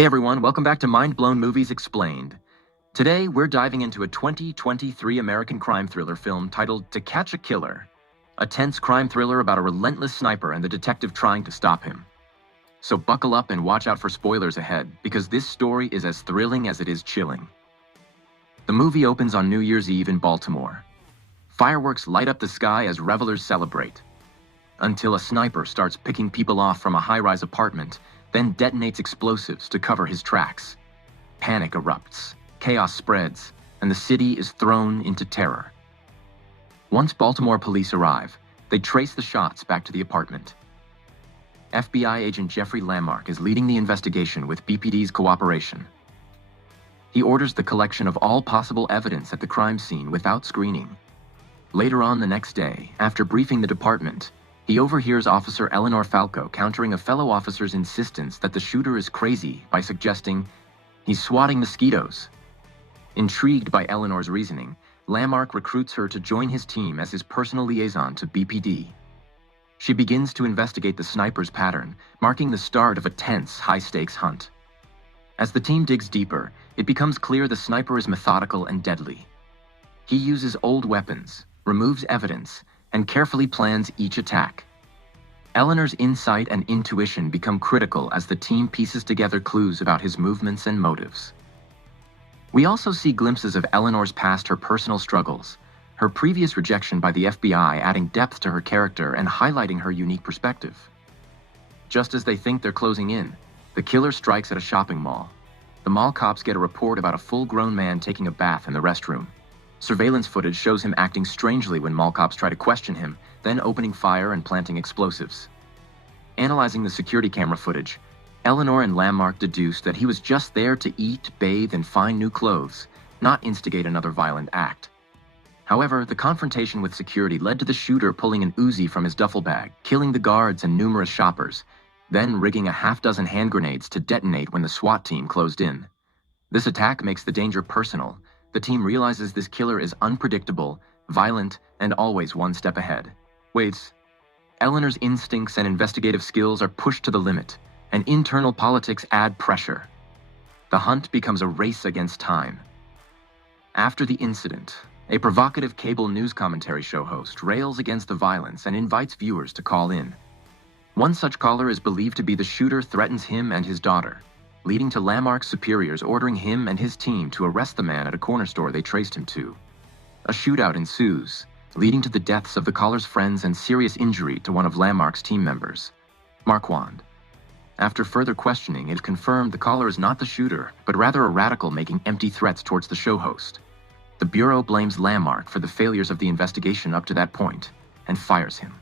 Hey everyone, welcome back to Mind Blown Movies Explained. Today, we're diving into a 2023 American crime thriller film titled To Catch a Killer, a tense crime thriller about a relentless sniper and the detective trying to stop him. So buckle up and watch out for spoilers ahead, because this story is as thrilling as it is chilling. The movie opens on New Year's Eve in Baltimore. Fireworks light up the sky as revelers celebrate, until a sniper starts picking people off from a high-rise apartment, then detonates explosives to cover his tracks. Panic erupts, chaos spreads, and the city is thrown into terror. Once Baltimore police arrive, they trace the shots back to the apartment. FBI agent Geoffrey Lammark is leading the investigation with BPD's cooperation. He orders the collection of all possible evidence at the crime scene without screening. Later on the next day, after briefing the department, he overhears Officer Eleanor Falco countering a fellow officer's insistence that the shooter is crazy by suggesting he's swatting mosquitoes. Intrigued by Eleanor's reasoning, Lammark recruits her to join his team as his personal liaison to BPD. She begins to investigate the sniper's pattern, marking the start of a tense, high-stakes hunt. As the team digs deeper, it becomes clear the sniper is methodical and deadly. He uses old weapons, removes evidence, and carefully plans each attack. Eleanor's insight and intuition become critical as the team pieces together clues about his movements and motives. We also see glimpses of Eleanor's past, her personal struggles, her previous rejection by the FBI adding depth to her character and highlighting her unique perspective. Just as they think they're closing in, the killer strikes at a shopping mall. The mall cops get a report about a full-grown man taking a bath in the restroom. Surveillance footage shows him acting strangely when mall cops try to question him, then opening fire and planting explosives. Analyzing the security camera footage, Eleanor and Lammark deduced that he was just there to eat, bathe, and find new clothes, not instigate another violent act. However, the confrontation with security led to the shooter pulling an Uzi from his duffel bag, killing the guards and numerous shoppers, then rigging a half-dozen hand grenades to detonate when the SWAT team closed in. This attack makes the danger personal. The team realizes this killer is unpredictable, violent, and always one step ahead. Wait, Eleanor's instincts and investigative skills are pushed to the limit, and internal politics add pressure. The hunt becomes a race against time. After the incident, a provocative cable news commentary show host rails against the violence and invites viewers to call in. One such caller is believed to be the shooter threatens him and his daughter, leading to Lammark's superiors ordering him and his team to arrest the man at a corner store they traced him to. A shootout ensues, leading to the deaths of the caller's friends and serious injury to one of Lammark's team members, Marquand. After further questioning, it is confirmed the caller is not the shooter, but rather a radical making empty threats towards the show host. The Bureau blames Lammark for the failures of the investigation up to that point, and fires him.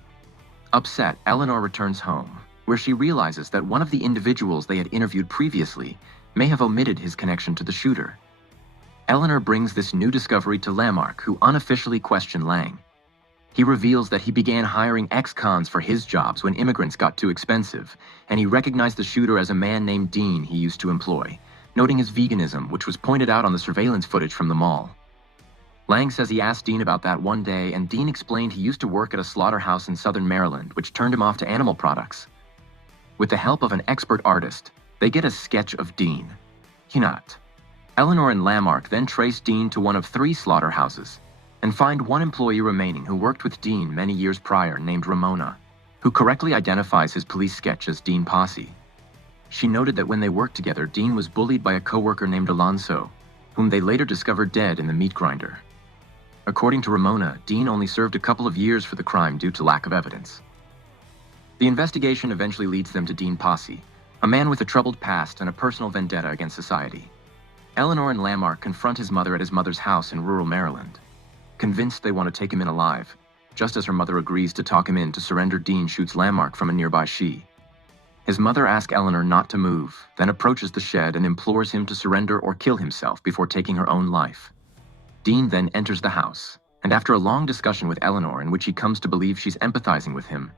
Upset, Eleanor returns home, where she realizes that one of the individuals they had interviewed previously may have omitted his connection to the shooter. Eleanor brings this new discovery to Lammark, who unofficially questioned Lang. He reveals that he began hiring ex-cons for his jobs when immigrants got too expensive, and he recognized the shooter as a man named Dean he used to employ, noting his veganism, which was pointed out on the surveillance footage from the mall. Lang says he asked Dean about that one day, and Dean explained he used to work at a slaughterhouse in southern Maryland, which turned him off to animal products. With the help of an expert artist, they get a sketch of Dean. Hinat. Eleanor and Lammark then trace Dean to one of 3 slaughterhouses and find one employee remaining who worked with Dean many years prior named Ramona, who correctly identifies his police sketch as Dean Posse. She noted that when they worked together, Dean was bullied by a coworker named Alonso, whom they later discovered dead in the meat grinder. According to Ramona, Dean only served a couple of years for the crime due to lack of evidence. The investigation eventually leads them to Dean Posse, a man with a troubled past and a personal vendetta against society. Eleanor and Lammark confront his mother at his mother's house in rural Maryland. Convinced they want to take him in alive, just as her mother agrees to talk him in to surrender, Dean shoots Lammark from a nearby she. His mother asks Eleanor not to move, then approaches the shed and implores him to surrender or kill himself before taking her own life. Dean then enters the house, and after a long discussion with Eleanor in which he comes to believe she's empathizing with him,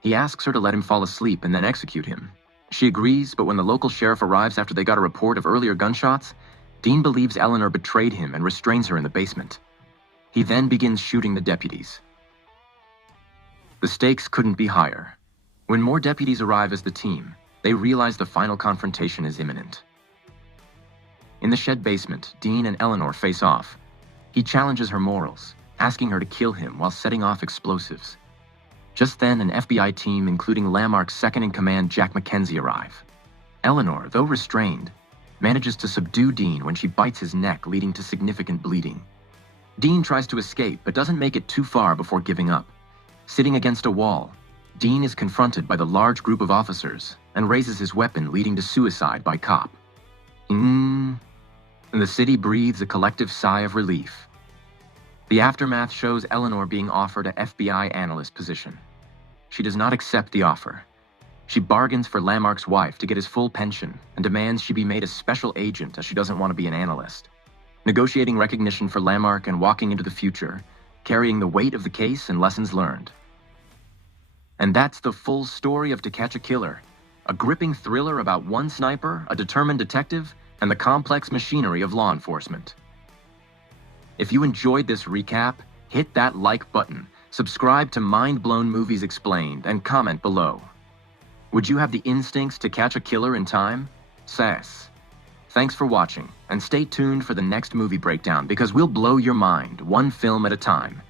he asks her to let him fall asleep and then execute him. She agrees, but when the local sheriff arrives after they got a report of earlier gunshots, Dean believes Eleanor betrayed him and restrains her in the basement. He then begins shooting the deputies. The stakes couldn't be higher. When more deputies arrive as the team, they realize the final confrontation is imminent. In the shed basement, Dean and Eleanor face off. He challenges her morals, asking her to kill him while setting off explosives. Just then, an FBI team, including Lammark's second-in-command Jack Mackenzie, arrive. Eleanor, though restrained, manages to subdue Dean when she bites his neck, leading to significant bleeding. Dean tries to escape, but doesn't make it too far before giving up. Sitting against a wall, Dean is confronted by the large group of officers and raises his weapon, leading to suicide by cop. And the city breathes a collective sigh of relief. The aftermath shows Eleanor being offered a FBI analyst position. She does not accept the offer. She bargains for Lammark's wife to get his full pension and demands she be made a special agent as she doesn't want to be an analyst. Negotiating recognition for Lammark and walking into the future, carrying the weight of the case and lessons learned. And that's the full story of To Catch a Killer, a gripping thriller about one sniper, a determined detective, and the complex machinery of law enforcement. If you enjoyed this recap, hit that like button, subscribe to Mind Blown Movies Explained, and comment below. Would you have the instincts to catch a killer in time? Sass. Thanks for watching, and stay tuned for the next movie breakdown because we'll blow your mind one film at a time.